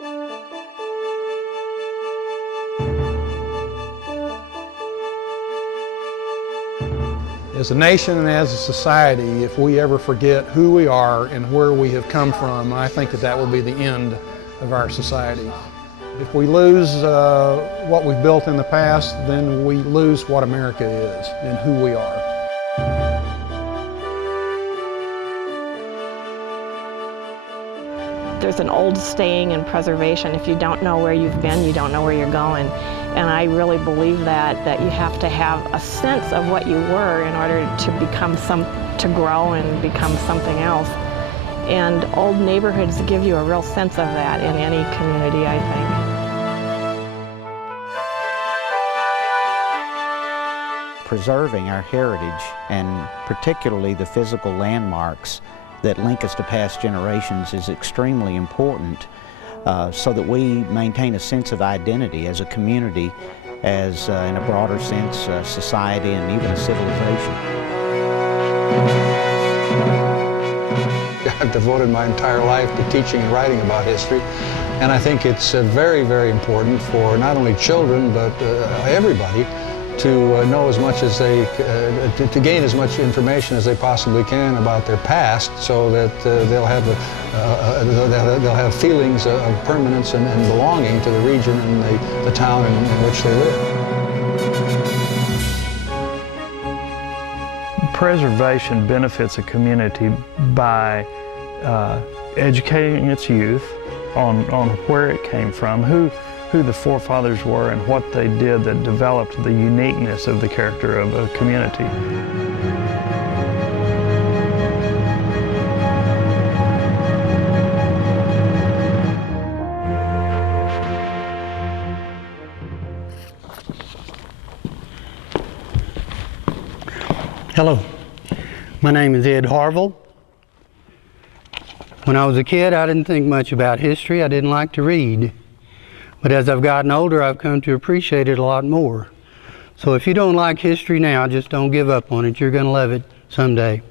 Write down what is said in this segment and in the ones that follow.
As a nation and as a society, if we ever forget who we are and where we have come from, I think that will be the end of our society. If we lose what we've built in the past, then we lose what America is and who we are. There's an old saying in preservation: if you don't know where you've been, you don't know where you're going. And I really believe that you have to have a sense of what you were in order to grow and become something else. And old neighborhoods give you a real sense of that in any community, I think. Preserving our heritage, and particularly the physical landmarks that link us to past generations, is extremely important so that we maintain a sense of identity as a community, as in a broader sense, society, and even a civilization. I've devoted my entire life to teaching and writing about history, and I think it's very, very important for not only children but everybody to know as much as they, to gain as much information as they possibly can about their past, so that they'll have feelings of permanence and belonging to the region and the town in which they live. Preservation benefits a community by educating its youth on where it came from, who the forefathers were, and what they did that developed the uniqueness of the character of a community. Hello, my name is Ed Harville. When I was a kid, I didn't think much about history. I didn't like to read. But as I've gotten older, I've come to appreciate it a lot more. So if you don't like history now, just don't give up on it. You're going to love it someday.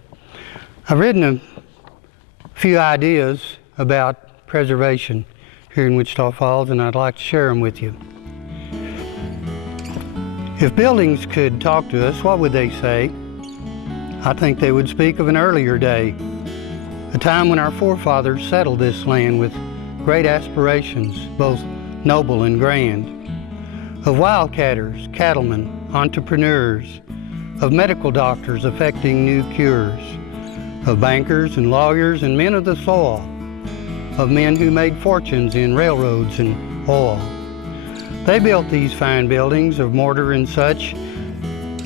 I've written a few ideas about preservation here in Wichita Falls, and I'd like to share them with you. If buildings could talk to us, what would they say? I think they would speak of an earlier day, a time when our forefathers settled this land with great aspirations, both noble and grand, of wildcatters, cattlemen, entrepreneurs, of medical doctors effecting new cures, of bankers and lawyers and men of the soil, of men who made fortunes in railroads and oil. They built these fine buildings of mortar and such,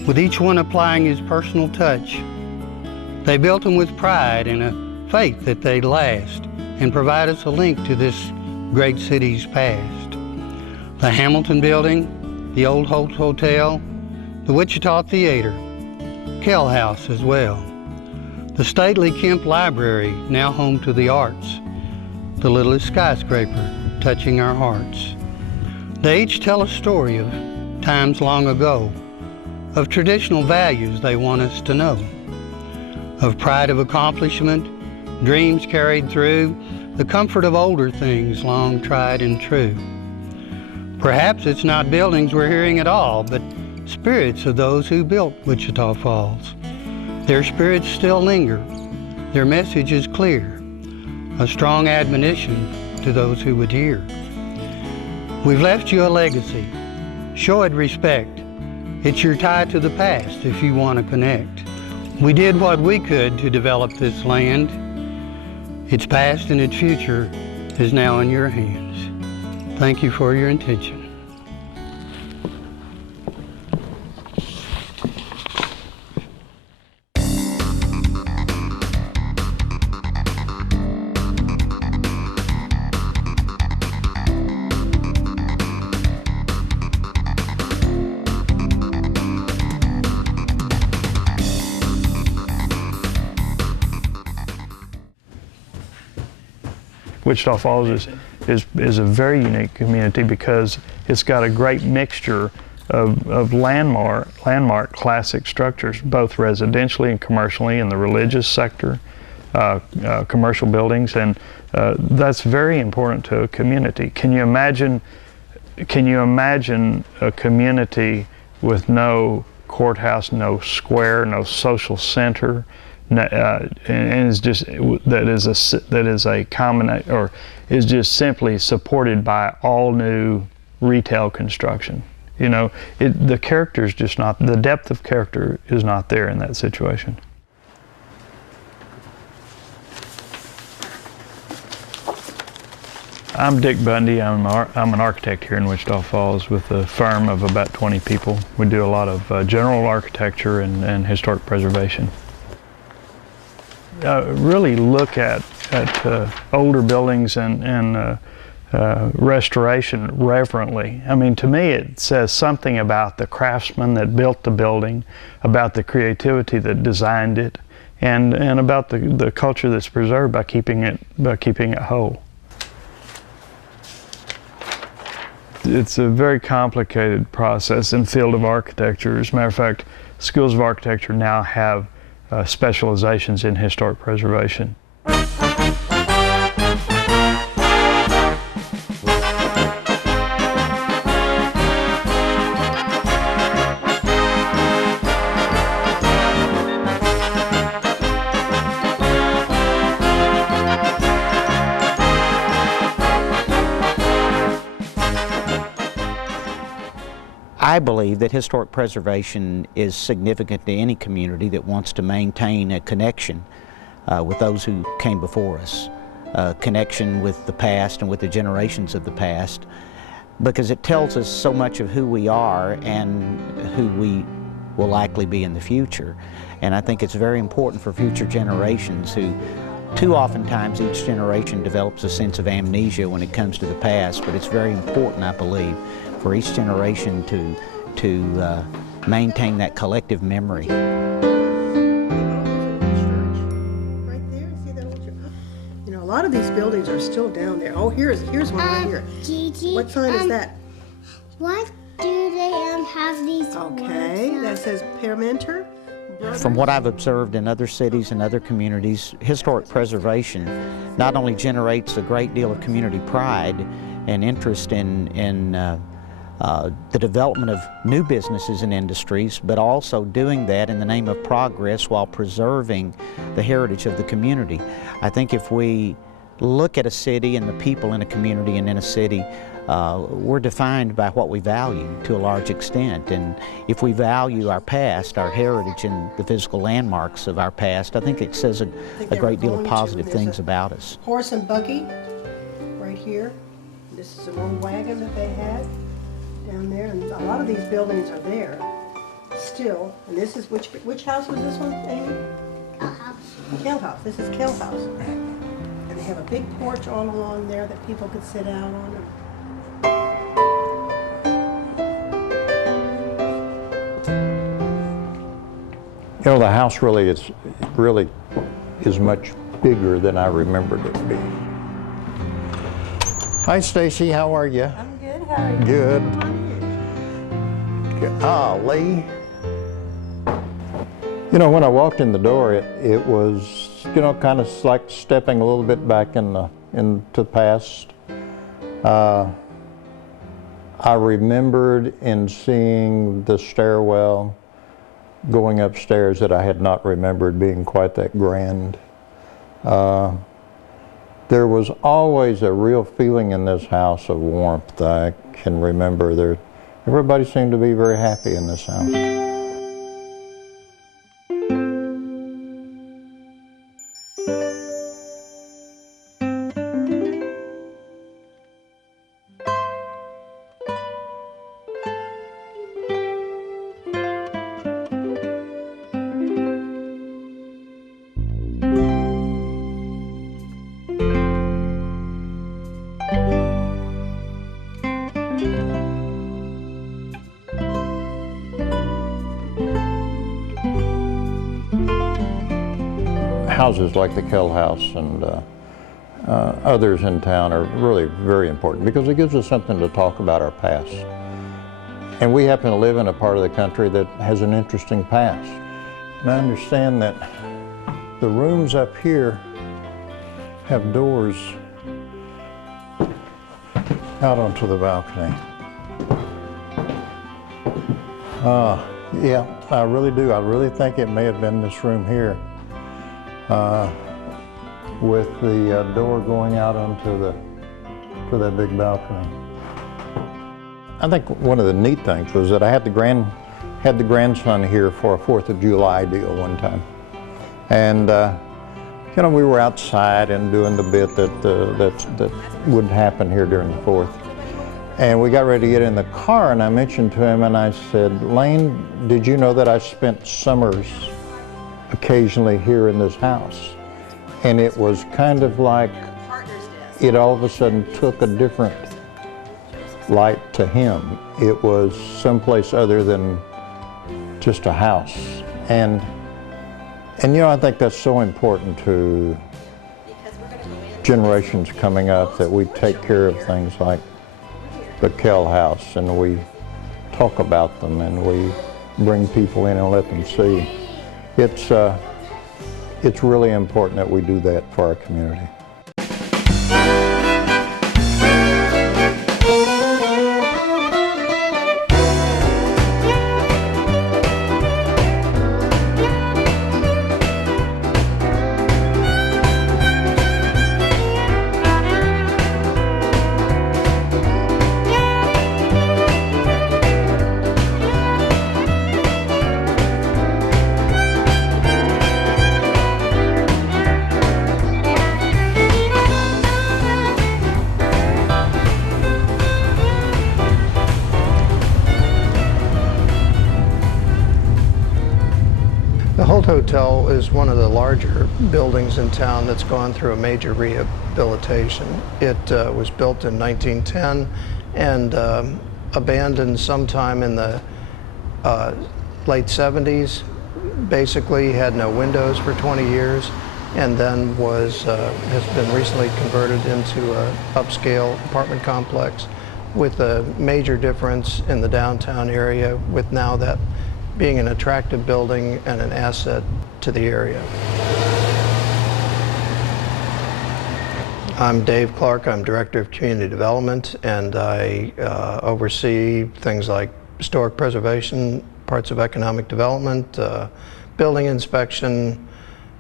with each one applying his personal touch. They built them with pride and a faith that they'd last and provide us a link to this great city's past. The Hamilton Building, the old Holt Hotel, the Wichita Theater, Kell House as well. The stately Kemp Library, now home to the arts. The Littlest Skyscraper, touching our hearts. They each tell a story of times long ago, of traditional values they want us to know, of pride of accomplishment, dreams carried through, the comfort of older things long tried and true. Perhaps it's not buildings we're hearing at all, but spirits of those who built Wichita Falls. Their spirits still linger. Their message is clear, a strong admonition to those who would hear. We've left you a legacy. Show it respect. It's your tie to the past if you want to connect. We did what we could to develop this land. Its past and its future is now in your hands. Thank you for your attention. Wichita Falls is a very unique community because it's got a great mixture of landmark classic structures, both residentially and commercially, in the religious sector, commercial buildings, and that's very important to a community. Can you imagine a community with no courthouse, no square, no social center, and it's just that is a common, or is just simply supported by all new retail construction? You know, the character is just not, the depth of character is not there in that situation. I'm Dick Bundy. I'm an architect here in Wichita Falls with a firm of about 20 people. We do a lot of general architecture and historic preservation. Really look at older buildings and restoration reverently. I mean, to me it says something about the craftsman that built the building, about the creativity that designed it, and about the culture that's preserved by keeping it whole. It's a very complicated process in the field of architecture. As a matter of fact, schools of architecture now have specializations in historic preservation. I believe that historic preservation is significant to any community that wants to maintain a connection with those who came before us, a connection with the past and with the generations of the past, because it tells us so much of who we are and who we will likely be in the future. And I think it's very important for future generations who, too oftentimes each generation develops a sense of amnesia when it comes to the past, but it's very important, I believe, for each generation to maintain that collective memory. Right there, see that old church? You know, a lot of these buildings are still down there. Oh, here's one right here. Gigi, What sign is that? What do they have these Okay, words that says Parmenter. From what I've observed in other cities and other communities, historic preservation not only generates a great deal of community pride and interest in the development of new businesses and industries, but also doing that in the name of progress while preserving the heritage of the community. I think if we look at a city and the people in a community and in a city, we're defined by what we value to a large extent. And if we value our past, our heritage, and the physical landmarks of our past, I think it says a great deal of positive things about us. Horse and buggy, right here. This is an old wagon that they had down there, and a lot of these buildings are there still. And this is, which house was this one, Amy? Kell House. Kell House. This is Kell House. And they have a big porch all along there that people could sit out on. You know, the house really is much bigger than I remembered it to be. Hi, Stacy. How are you? I'm good. How are you? Good. Golly. You know, when I walked in the door, it was, you know, kind of like stepping a little bit back into the past. I remembered in seeing the stairwell going upstairs that I had not remembered being quite that grand. There was always a real feeling in this house of warmth. I can remember everybody seemed to be very happy in this house. Houses like the Kell House and others in town are really very important because it gives us something to talk about our past. And we happen to live in a part of the country that has an interesting past. And I understand that the rooms up here have doors out onto the balcony. Yeah, I really do. I really think it may have been this room here with the door going out onto that big balcony. I think one of the neat things was that I had the grandson here for a 4th of July deal one time. And you know, we were outside and doing the bit that would happen here during the 4th. And we got ready to get in the car, and I mentioned to him, and I said, Lane, did you know that I spent summers occasionally here in this house? And it was kind of like it all of a sudden took a different light to him. It was someplace other than just a house. And you know, I think that's so important to generations coming up, that we take care of things like the Kell House, and we talk about them, and we bring people in and let them see. It's really important that we do that for our community. The Holt Hotel is one of the larger buildings in town that's gone through a major rehabilitation. It was built in 1910 and abandoned sometime in the late 70s. Basically had no windows for 20 years, and then has been recently converted into an upscale apartment complex, with a major difference in the downtown area, with now that being an attractive building and an asset to the area. I'm Dave Clark. I'm Director of Community Development, and I oversee things like historic preservation, parts of economic development, building inspection,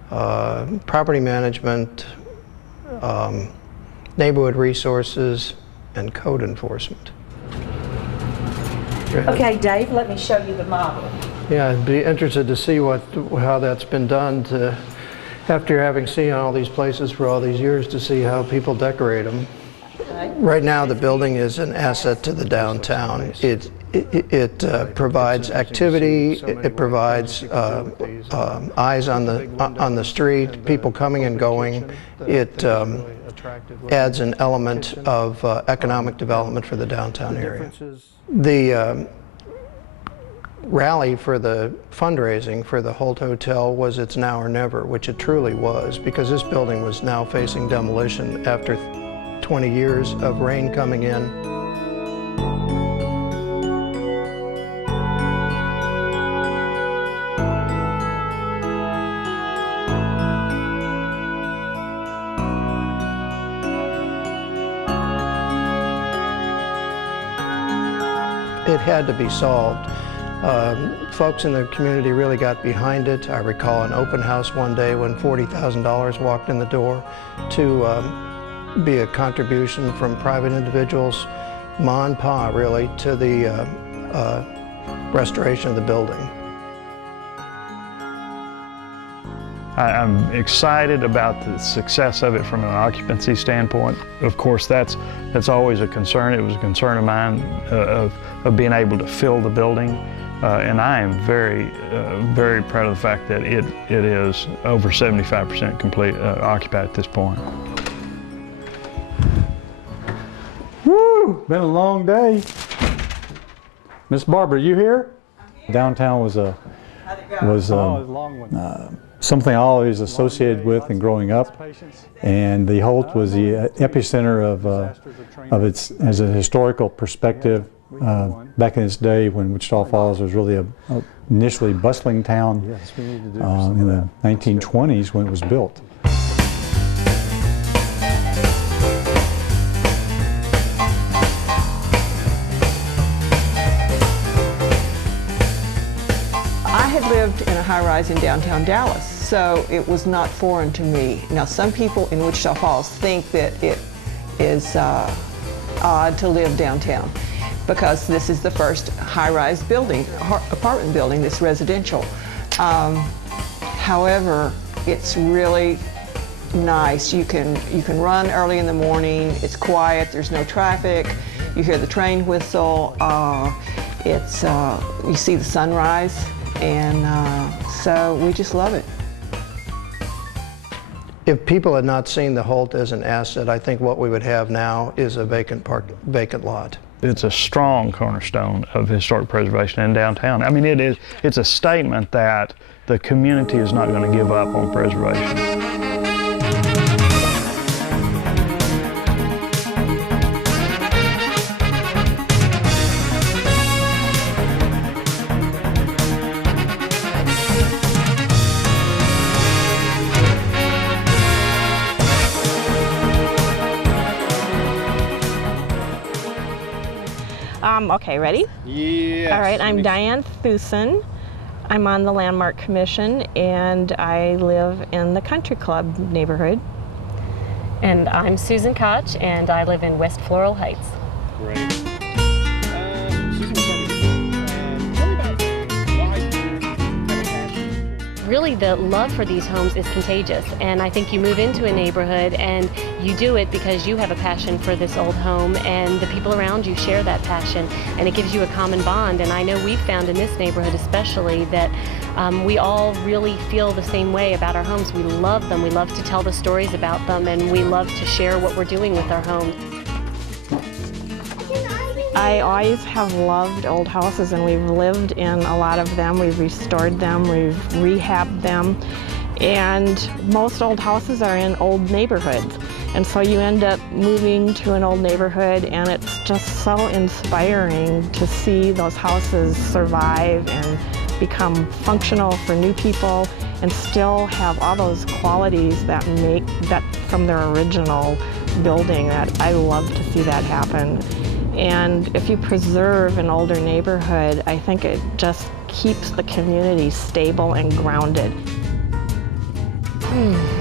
property management, neighborhood resources, and code enforcement. Okay, Dave, let me show you the model. Yeah, I'd be interested to see how that's been done, after having seen all these places for all these years, to see how people decorate them. Okay. Right now, the building is an asset to the downtown. It provides activity. It provides eyes on the street, people coming and going. It adds an element of economic development for the downtown area. The rally for the fundraising for the Holt Hotel was "It's Now or Never," which it truly was, because this building was now facing demolition after 20 years of rain coming in. It had to be solved. Folks in the community really got behind it. I recall an open house one day when $40,000 walked in the door to be a contribution from private individuals, ma and pa really, to the restoration of the building. I'm excited about the success of it from an occupancy standpoint. Of course, that's always a concern. It was a concern of mine of being able to fill the building. And I am very, very proud of the fact that it is over 75% complete, occupied at this point. Woo! Been a long day. Miss Barbara, you here? Downtown was something I always associated with in growing up, and the Holt was the epicenter of its, as a historical perspective, back in its day when Wichita Falls was really a initially bustling town in the 1920s when it was built. I had lived in a high-rise in downtown Dallas, so it was not foreign to me. Now, some people in Wichita Falls think that it is odd to live downtown because this is the first high-rise building, apartment building that's residential. However, it's really nice. You can run early in the morning. It's quiet. There's no traffic. You hear the train whistle. You see the sunrise. And so we just love it. If people had not seen the Holt as an asset, I think what we would have now is a vacant lot. It's a strong cornerstone of historic preservation in downtown. I mean, it's a statement that the community is not going to give up on preservation. Okay, ready? Yes. All right, I'm Diane Fuhs. I'm on the Landmark Commission, and I live in the Country Club neighborhood. And I'm Susan Koch, and I live in West Floral Heights. Great. Susan, tell me about why you have a passion. Really, the love for these homes is contagious, and I think you move into a neighborhood and you do it because you have a passion for this old home, and the people around you share that passion, and it gives you a common bond. And I know we've found in this neighborhood especially that we all really feel the same way about our homes. We love them, we love to tell the stories about them, and we love to share what we're doing with our homes. I always have loved old houses, and we've lived in a lot of them. We've restored them, we've rehabbed them, and most old houses are in old neighborhoods. And so you end up moving to an old neighborhood, and it's just so inspiring to see those houses survive and become functional for new people and still have all those qualities that make that from their original building. That I love to see that happen. And if you preserve an older neighborhood, I think it just keeps the community stable and grounded.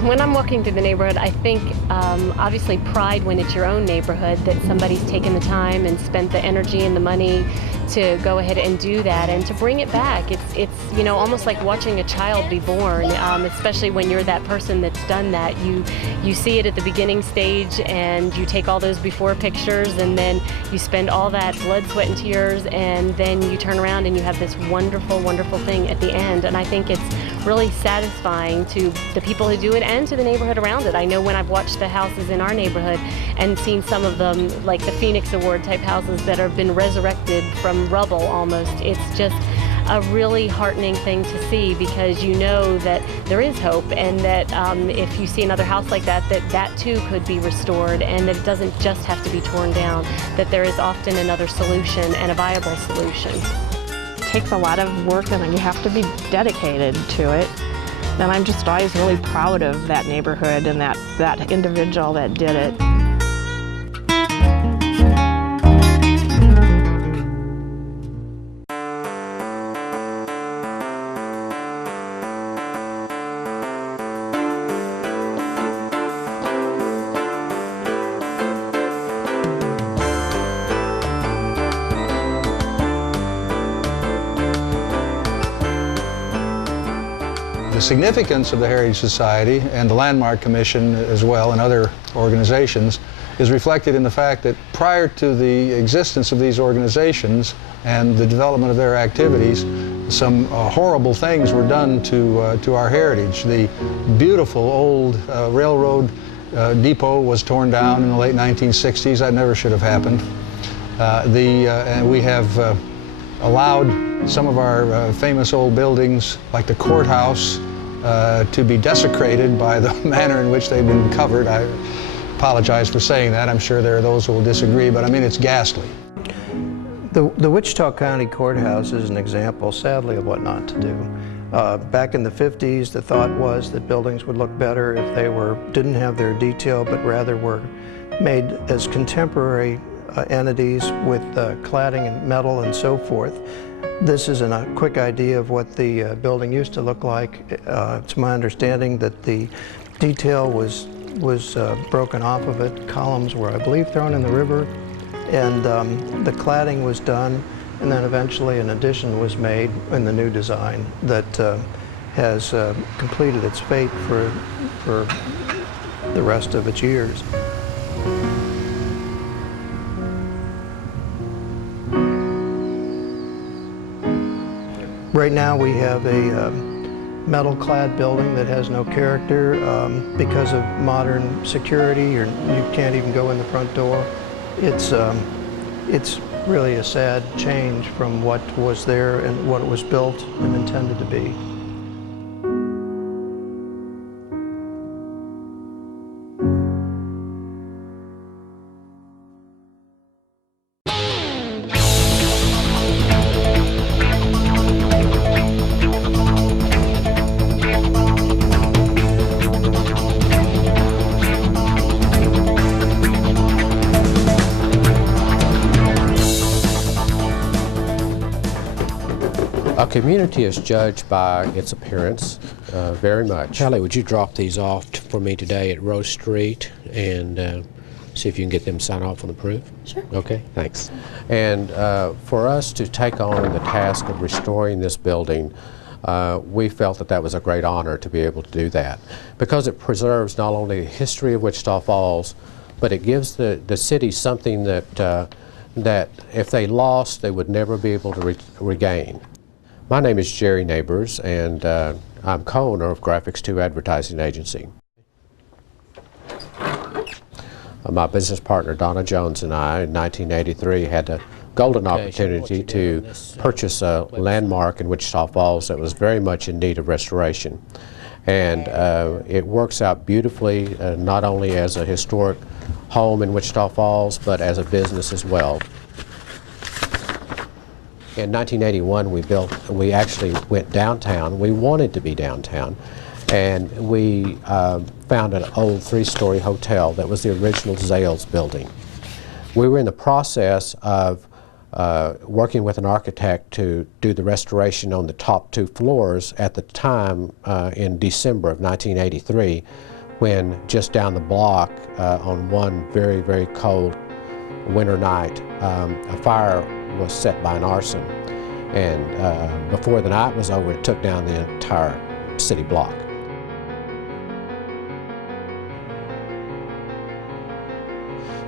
When I'm walking through the neighborhood, I think obviously pride when it's your own neighborhood, that somebody's taken the time and spent the energy and the money to go ahead and do that and to bring it back. It's you know, almost like watching a child be born, especially when you're that person that's done that. You see it at the beginning stage, and you take all those before pictures, and then you spend all that blood, sweat, and tears, and then you turn around and you have this wonderful, wonderful thing at the end. And I think it's really satisfying to the people who do it and to the neighborhood around it. I know when I've watched the houses in our neighborhood and seen some of them, like the Phoenix Award type houses that have been resurrected from rubble almost, it's just a really heartening thing to see, because you know that there is hope, and that if you see another house like that, that too could be restored, and that it doesn't just have to be torn down, that there is often another solution and a viable solution. It takes a lot of work, and you have to be dedicated to it. And I'm just always really proud of that neighborhood and that individual that did it. The significance of the Heritage Society and the Landmark Commission as well, and other organizations, is reflected in the fact that prior to the existence of these organizations and the development of their activities, some horrible things were done to our heritage. The beautiful old railroad depot was torn down in the late 1960s. That never should have happened. And we have allowed some of our famous old buildings, like the courthouse, to be desecrated by the manner in which they've been covered. I apologize for saying that. I'm sure there are those who will disagree, but I mean, it's ghastly. The Wichita County Courthouse is an example, sadly, of what not to do. Back in the 50s, the thought was that buildings would look better if they didn't have their detail, but rather were made as contemporary entities with cladding and metal and so forth. This is a quick idea of what the building used to look like. It's my understanding that the detail was broken off of it. Columns were, I believe, thrown in the river, and the cladding was done, and then eventually an addition was made in the new design that has completed its fate for the rest of its years. Right now we have a metal-clad building that has no character because of modern security. You can't even go in the front door. It's really a sad change from what was there and what it was built and intended to be. A community is judged by its appearance very much. Charlie, would you drop these off for me today at Rose Street and see if you can get them signed off on the proof? Sure. Okay, thanks. And for us to take on the task of restoring this building, we felt that that was a great honor to be able to do that, because it preserves not only the history of Wichita Falls, but it gives the city something that, that if they lost, they would never be able to regain. My name is Jerry Neighbors, and I'm co-owner of Graphics 2 Advertising Agency. My business partner Donna Jones and I, in 1983, had the golden opportunity to purchase a landmark in Wichita Falls that was very much in need of restoration. And it works out beautifully, not only as a historic home in Wichita Falls, but as a business as well. In 1981, we actually went downtown. We wanted to be downtown, and we found an old 3-story hotel that was the original Zales building. We were in the process of working with an architect to do the restoration on the top 2 floors at the time in December of 1983, when just down the block on one very, very cold winter night, a fire was set by an arson, and before the night was over, it took down the entire city block.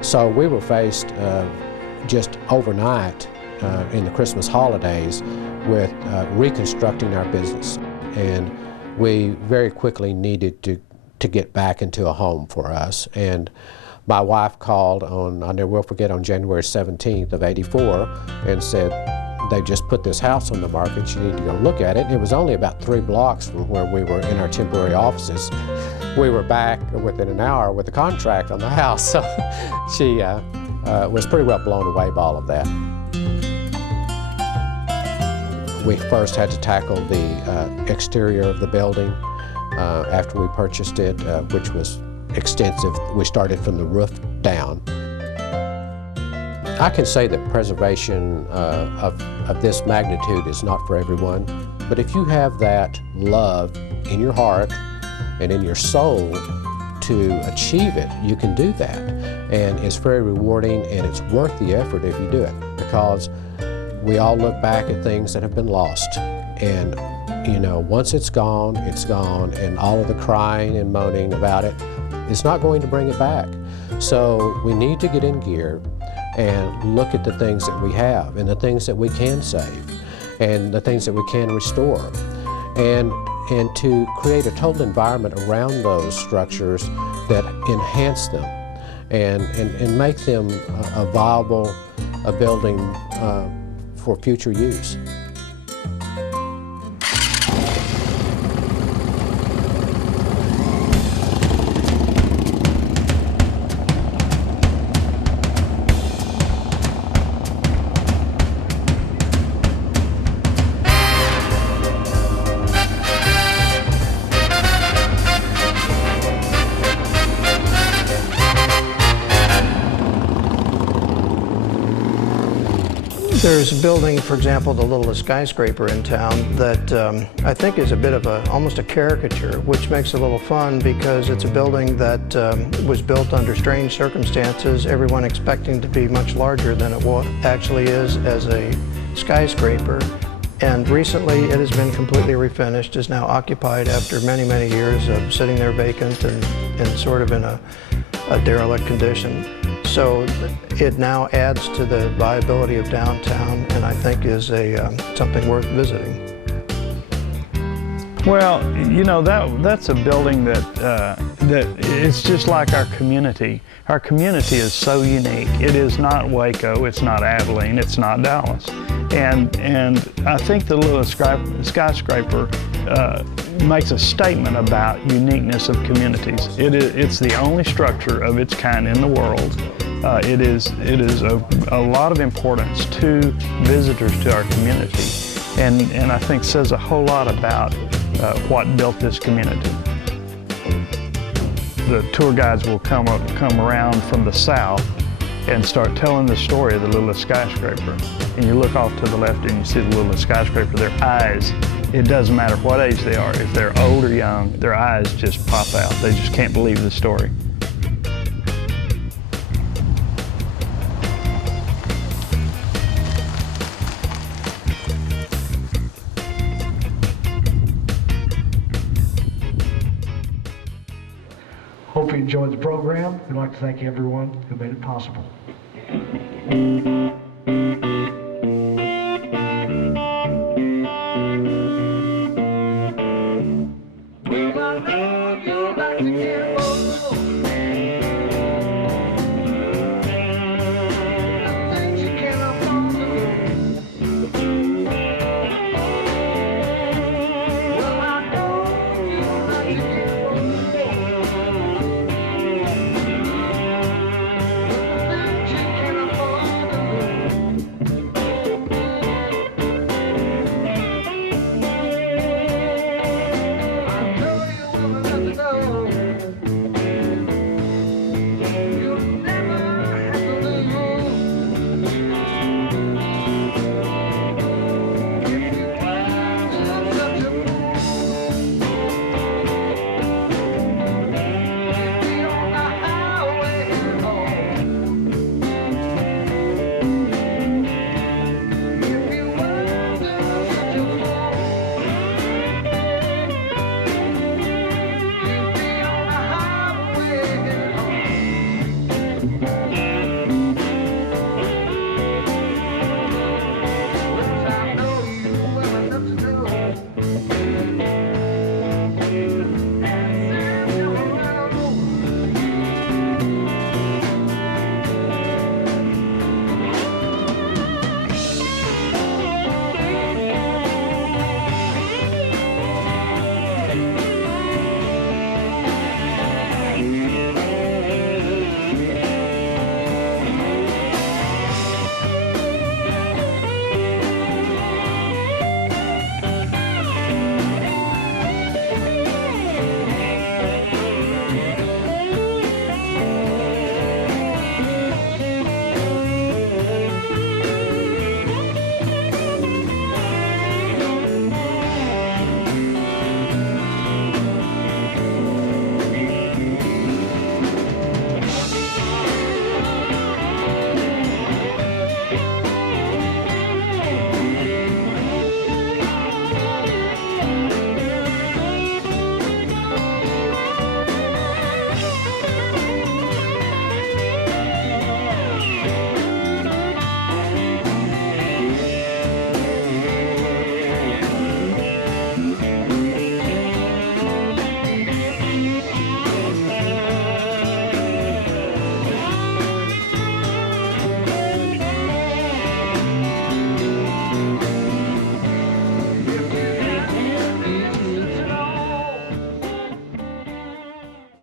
So we were faced just overnight in the Christmas holidays with reconstructing our business, and we very quickly needed to get back into a home for us. And my wife called on, I never will forget, on January 17th of '84 and said, they just put this house on the market, you need to go look at it. It was only about 3 blocks from where we were in our temporary offices. We were back within an hour with the contract on the house, so she was pretty well blown away by all of that. We first had to tackle the exterior of the building after we purchased it, which was extensive. We started from the roof down. I can say that preservation of this magnitude is not for everyone, but if you have that love in your heart and in your soul to achieve it, you can do that. And it's very rewarding, and it's worth the effort if you do it, because we all look back at things that have been lost. And you know, once it's gone, and all of the crying and moaning about it, it's not going to bring it back. So we need to get in gear and look at the things that we have, and the things that we can save, and the things that we can restore, and to create a total environment around those structures that enhance them and make them a viable building for future use. There's a building, for example, the Littlest Skyscraper in town that I think is a bit of almost a caricature, which makes it a little fun because it's a building that was built under strange circumstances, everyone expecting to be much larger than it actually is as a skyscraper. And recently it has been completely refinished, is now occupied after many, many years of sitting there vacant and sort of in a derelict condition. So it now adds to the viability of downtown, and I think is something worth visiting. Well, you know, that's a building that it's just like our community. Our community is so unique. It is not Waco, it's not Abilene, it's not Dallas. And I think the Littlest Skyscraper makes a statement about uniqueness of communities. It's the only structure of its kind in the world. It is a lot of importance to visitors to our community, and I think says a whole lot about what built this community. The tour guides will come around from the south and start telling the story of the Littlest Skyscraper. And you look off to the left and you see the Littlest Skyscraper, their eyes, it doesn't matter what age they are, if they're old or young, their eyes just pop out. They just can't believe the story. Hope you enjoyed the program. We'd like to thank everyone who made it possible.